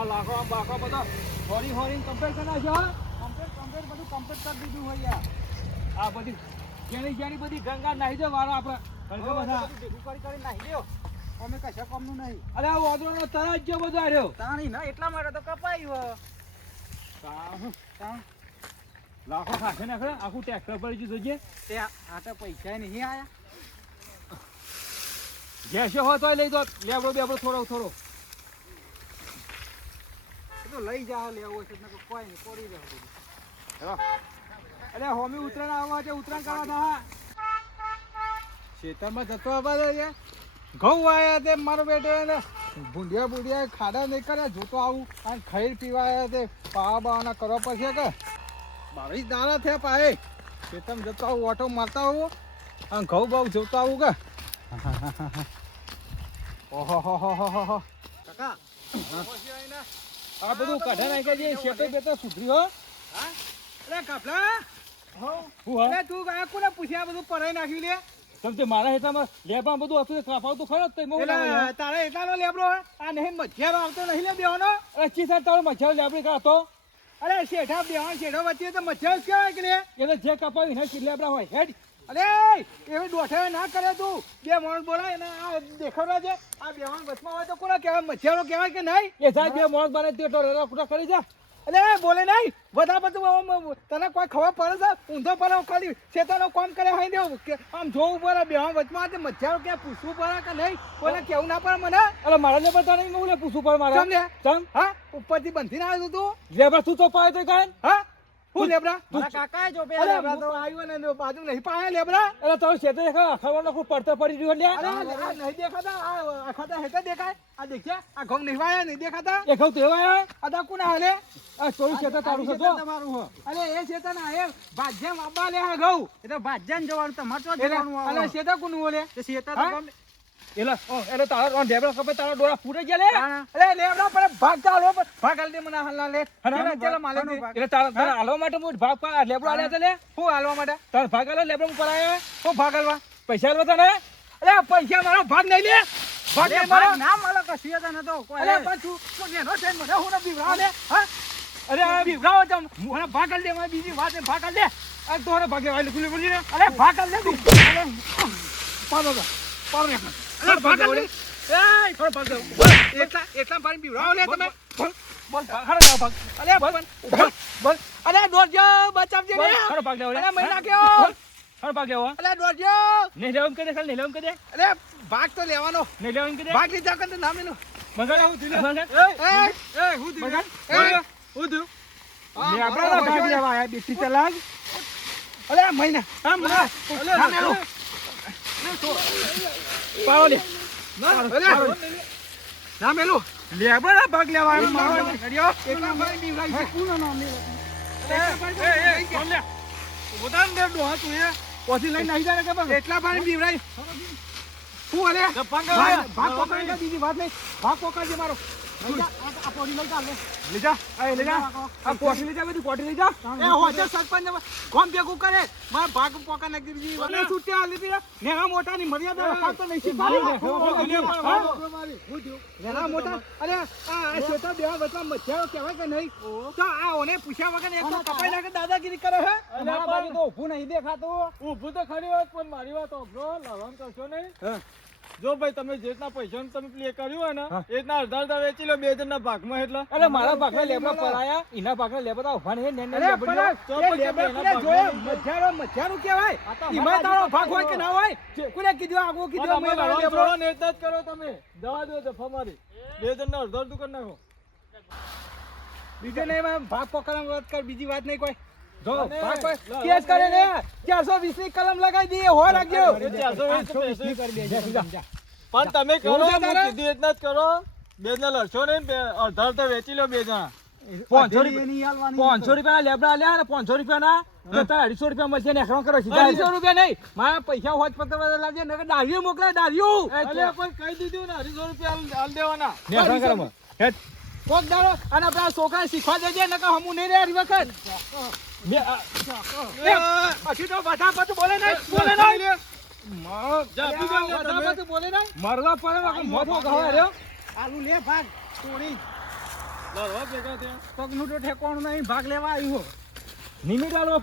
આ લાખો આમ બાખો બધા હોરી કમ્પ્લીટ કરી નાખ્યો. કમ્પ્લીટ બધું કમ્પ્લીટ કરી દીધું હોય યાર. આ બધી જેની બધી ગંગા નાહી દે વારો આપણે બધા ભેગું કરી નાહી દો. અમે કશા કામનું નહીં. અરે આ ઓદરોનો તરત જો બધો આવ્યો તાણી ના એટલા માટે તો કપાયું. લાખો ખાશે ને આખું ટ્રેક્ટર પર જોજે. તે આ તો પૈસા નહીં આયા. જેસો હોય તો લઈ દો. લેબડો થોડો તો લઈ જા લેવો છે કોઈ નહીં પડી રહ્યો. અરે હોમી ઉતરાણ આવવા છે. ઉતરાણ કરવા થા ખેતરમાં જતો આવવા છે. ઘઉં આવ્યા તે મારો બેટો ને ભૂંડિયા ખાડા નહીં કરે. જોતો આવું અને ખૈર પીવા આવ્યા તે પાવા બાવાના કરવા પડશે કે 22 દાડા થયા પાએ. ખેતરમાં જતો આવું ઓટો મારતા આવું અને ઘઉં બહુ જોતો આવું કે. ઓહો કાકા આ બધું કાઢા નાખે છે. શેતો બેતો સુધરી હો. અરે કાપલા અરે તું આ કોને પૂછ્યા બધું પરાઈ નાખ્યું લે. સમજે મારા હેતામાં લેબમાં બધું હતું કાપાવ તો ખરો જ. તારા હેતાનો લેબડો આ નહીં મચ્છારો આવતો નહીં લે બેવાનો. અરે ચીસા તારો મચ્છારો લેબડી કાતો. અરે શેઠા બેવાનો શેઠો વચ્ચે તો મચ્છારો જ કહેવાય કે લે. એટલે જે કપાવ્યું એને લેબડા હોય હેડ. અરે એવી દોઠે ના કરે તું. બે માણસ બોલાય ને આ દેખાડવા છે. આ બે માણસ વચમાં હોય તો કોને કહેવાય? મચ્છારો કહેવાય કે નહીં? એ સાહેબ બે માણસ બને તે ટોરા કરી જા. અરે બોલે નહીં બધા બધું તને કોઈ ખબર પડે છે? ઊંધો પડે ખાલી શેતાનો કામ કરે હોય દેવું આમ જોવું પડે. બે વચમાં મચ્છારો ક્યાં પૂછવું પડે કે નહીં? કોઈને કેવું ના પડે મને? અરે મારા ને બધા નહીં મને પૂછવું પડે મારે. ચમ હા ઉપરથી બંધી ના આવ્યું તું લેબર શું તો પાય તો કાંઈ હા હું લેબરા મારા કાકા જો બે લેબરા તો આવ્યો ને બાજુ નહીં પાયા લેબરા. અરે તારો શેતે અખાવાનો ખૂબ પડતો પડી રહ્યો લે. અરે નહીં દેખાતા આ અખાતા હેતે દેખાય. આ દેખ્યા આ ઘઉં નહીં વાયા નહીં દેખાતા. એ ઘઉં તેવાયા આદા કોના હાલે? આ ચોરી શેતા તારું છે તો તમારું હો. અરે એ શેતા ના એ ભાજ્યા માબા લે આ ઘઉં એ તો ભાજ્યા જવાનું તમાર તો જવાનું. અરે શેતા કોનું ઓલે તે શેતા તો એટલે તારા લેબડા કપે તારા ડોળા ફૂટે ગયા લે. અરે લેબડા પર ભાગ ચાલો ભાગ આલ દે મને હાલના લે. ચાલો માલે એટલે તારા હાલવા માટે હું ભાગ લેબડો આલ્યા છે લે. હું હાલવા માટે તારા ભાગ આલો લેબડો ઉપર આયા. હું ભાગ આલવા પૈસા આલવા તને? અરે પૈસા મારો ભાગ નહીં લે. ભાગ મારો નામ આલો કે સિયા તને તો કોઈ. અરે પાછું કોને નો છે મને હું બીવરાવ લે. હા અરે આ બીવરાવ તમ મને ભાગ આલ દે. મને બીજી વાત ને ભાગ આલ દે. આ તોરે ભાગે આલે ખુલી બોલી અરે ભાગ આલ દે તું. પાડો પાડો અરે ભાગ આલ દે. એ થોડો ભાગ દે. એટલા પાણી બીવરાવ લે તમે. બોલ ભાગ ભાગ. અરે બોલ અરે દોડજો બચાવજે ને. ખરો ભાગ લેવો. અરે મહિના કેવો ખરો ભાગ લેવો. અરે દોડજો નહીં લેવમ કે દે ખાલી લેવમ કે દે. અરે ભાગ તો લેવાનો નહીં લેવમ કે દે. ભાગ લીધા કે નામ એનું મંગળ હું દીધું. એ હું દીધું હું દીધું લે આપડા ભાગ લેવા આયા બેટી ચલાગ. અરે મહિના આમ ના મેલો પાવ લે ના મેલો લેબડા ભાગ લેવા આયા મારો ઘડિયો એકલા ભાઈ બીવરાઈ છે કોનો નામ લે. એ કોણ લે ઉદાન દે ડોહા તું એ પોથી લઈને આવી જાય કે બસ એટલા ભાઈ બીવરાઈ હું અલે ભાગ પકડી બીજી વાત નહીં. ભાગ પકડજે મારો આ પોડી લઈ જા લઈ જા આ કોઠી લઈ જા બધી કોઠી લઈ જા. એ હોજે સરપંચ કોમ ભેગું કરે મારા ભાગ પોકા નાખી દીધી. મને છૂટે આલી દી નેના મોટા ની મર્યાદા રાખતો નહીં શીખવાડી નેના મોટા. અરે આ શેતા બેવા વચમાં મચ્છારો કહેવાય કે નહીં? તો આ ઓને પૂછ્યા વગર એક તો કપાઈ નાખે દાદાગીરી કરે હે. મારા બાજુ તો ઊભું નહીં દેખાતું. ઊભું તો ખરી વાત પણ મારી વાત ઓબરો લવણ કરશો નહીં. જો ભાઈ તમે જેટલા પૈસા તમે પ્લે કર્યું હોય ને એટલા અડધા વેચી લો બે જણના ભાગમાં. એટલે અરે મારા ભાગમાં લેબડા પડાયા એના ભાગમાં લેબડા ઉભા ને મચ્છારો કહેવાય. એમાં તારો ભાગ હોય કે ના હોય? કોને કીધું આગો કીધું લેબડો નેતા જ કરો તમે. દવા દો દફા મારી બે જણના અડધા અડધું કરી નાખો. બીજે નહીં ભાગ પકડવાની વાત કર બીજી વાત નહીં કોઈ. જો કેસ કરે ને 420 ની કલમ લગાવી દઈએ હો રાખજો. 420 કરી દેજે પણ તમે કરો કીધું એટલા જ કરો. બે જણા લડશો ને અડધા અડધા વેચી લો બે જણા. 500 રૂપિયા લેબડા લે ને 500 રૂપિયા 250 રૂપિયા મળશે ને એખણો કરો. 250 રૂપિયા નહીં મારા પૈસા હોજ પત્ર લાવજે નકર દાળીઓ મોકલે દાળીઓ. એટલે પણ કહી દીધું ને 250 રૂપિયા હાલ દેવાના ને એખણો કરો. કોક દાડો અને આપણા છોકરા શીખવા દેજે નકર હમું નહીં રે આ વખત. પછી તો બધા બધું બોલે નહીં મરવા પડે મોટો ગવા રહ્યો. આલુ લે ભાગ તોડી પગનું તો ઠેકવાનું નહીં ભાગ લેવા આવ્યો નિમિત આલો